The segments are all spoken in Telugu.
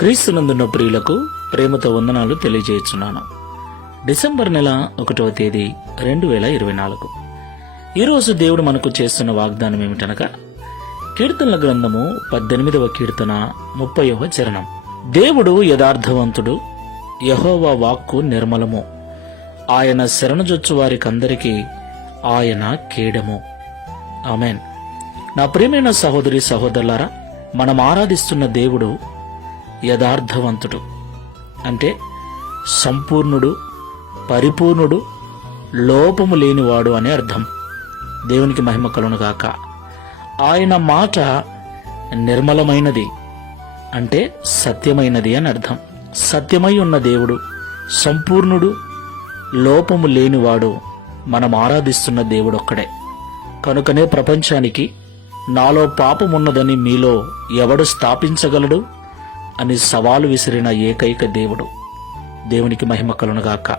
క్రీస్తునందున్న ప్రియులకు ప్రేమతో వందనాలు తెలియజేస్తున్నాను డిసెంబర్ నెల ఒకటవ తేదీ రెండు వేల ఇరవై నాలుగు. ఈరోజు దేవుడు మనకు చేస్తున్న వాగ్దానం ఏమిటనగా కీర్తనల గ్రంథము పద్దెనిమిదవ కీర్తన ముప్పైవ చరణం. దేవుడు యథార్థవంతుడు యహోవా వాక్కు నిర్మలము. ఆయన శరణజొచ్చు వారికందరికీ ఆయన కేడము. ఆమెన్. నా ప్రియమైన సహోదరి సహోదరులారా మనం ఆరాధిస్తున్న దేవుడు యథార్థవంతుడు. అంటే సంపూర్ణుడు పరిపూర్ణుడు లోపము లేనివాడు అనే అర్థం. దేవునికి మహిమ కలునుగాక ఆయన మాట నిర్మలమైనది అంటే సత్యమైనది అని అర్థం. సత్యమై ఉన్న దేవుడు సంపూర్ణుడు లోపము లేనివాడు మనం ఆరాధిస్తున్న దేవుడు ఒక్కడే కనుకనే ప్రపంచానికి నాలో పాపమున్నదని మీలో ఎవడు స్థాపించగలడు? అని సవాలు విసిరిన ఏకైక దేవుడు. దేవునికి మహిమ కలునగాక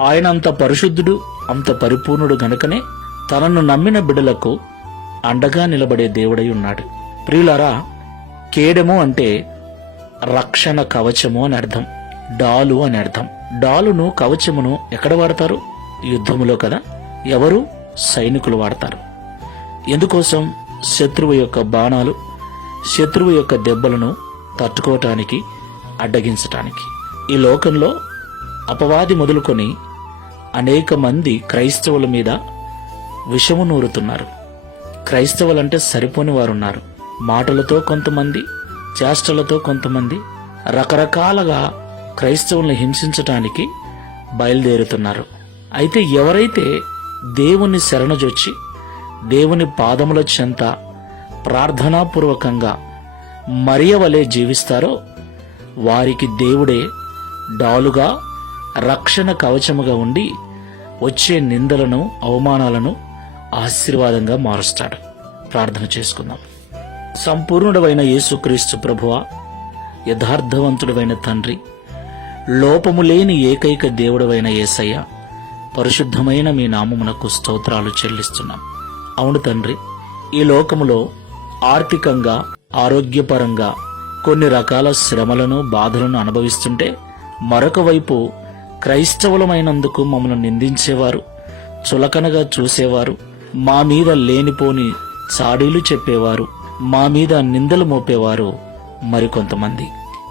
ఆయన అంత పరిశుద్ధుడు అంత పరిపూర్ణుడు గనుకనే తనను నమ్మిన బిడలకు అండగా నిలబడే దేవుడై ఉన్నాడు. ప్రియులారా కేడము అంటే రక్షణ కవచము అని అర్థం డాలు అని అర్థం. డాలును కవచమును ఎక్కడ వాడతారు? యుద్ధములో కదా. ఎవరు? సైనికులు వాడతారు. ఎందుకోసం? శత్రువు యొక్క బాణాలు శత్రువు యొక్క దెబ్బలను తట్టుకోవటానికి అడ్డగించటానికి. ఈ లోకంలో అపవాది మొదలుకొని అనేక మంది క్రైస్తవుల మీద విషము నూరుతున్నారు. క్రైస్తవులంటే సరిపోని వారున్నారు. మాటలతో కొంతమంది చేష్టలతో కొంతమంది రకరకాలుగా క్రైస్తవుల్ని హింసించటానికి బయలుదేరుతున్నారు. అయితే ఎవరైతే దేవుని శరణజొచ్చి దేవుని పాదముల చెంత ప్రార్థనాపూర్వకంగా మరియవలే జీవిస్తారో వారికి దేవుడే డాలుగా రక్షణ కవచముగా ఉండి వచ్చే నిందలను అవమానాలను ఆశీర్వాదంగా మారుస్తాడు. ప్రార్థన చేసుకుందాం. సంపూర్ణుడవైన యేసుక్రీస్తు ప్రభువ యథార్థవంతుడవైన తండ్రి లోపము లేని ఏకైక దేవుడవైన యేసయ్య పరిశుద్ధమైన మీ నామమునకు స్తోత్రాలు చెల్లిస్తున్నాం. అవును తండ్రి ఈ లోకములో ఆర్థికంగా ఆరోగ్యపరంగా కొన్ని రకాల శ్రమలను బాధలను అనుభవిస్తుంటే మరొక వైపు క్రైస్తవులమైనందుకు మమ్మల్ని నిందించేవారు చులకనగా చూసేవారు మా మీద లేనిపోని చాడీలు చెప్పేవారు మా మీద నిందలు మోపేవారు మరికొంతమంది.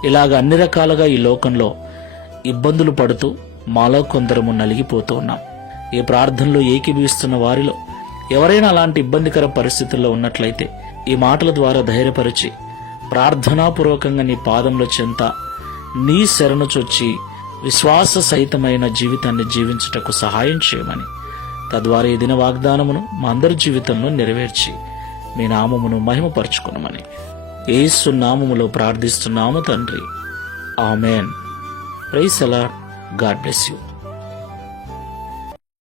ఇలాగ అన్ని రకాలుగా ఈ లోకంలో ఇబ్బందులు పడుతూ మాలో కొందరము నలిగిపోతూ ఉన్నాం. ఈ ప్రార్థనలో ఏకీభవిస్తున్న వారిలో ఎవరైనా అలాంటి ఇబ్బందికర పరిస్థితుల్లో ఉన్నట్లయితే ఈ మాటల ద్వారా ధైర్యపరిచి ప్రార్థనాపూర్వకంగా నీ పాదంలో చెంత నీ శరణు చొచ్చి విశ్వాస సహితమైన జీవితాన్ని జీవించుటకు సహాయం చేయమని. తద్వారా ఈ దిన వాగ్దానమును మా అందరి జీవితంలో నెరవేర్చి మీ నామమును మహిమపరచుకునమని. ఏసు నామములో ప్రార్థిస్తున్నాము తండ్రి. ఆమెన్. ప్రైస్ అలా గాడ్ బ్లెస్ యూ.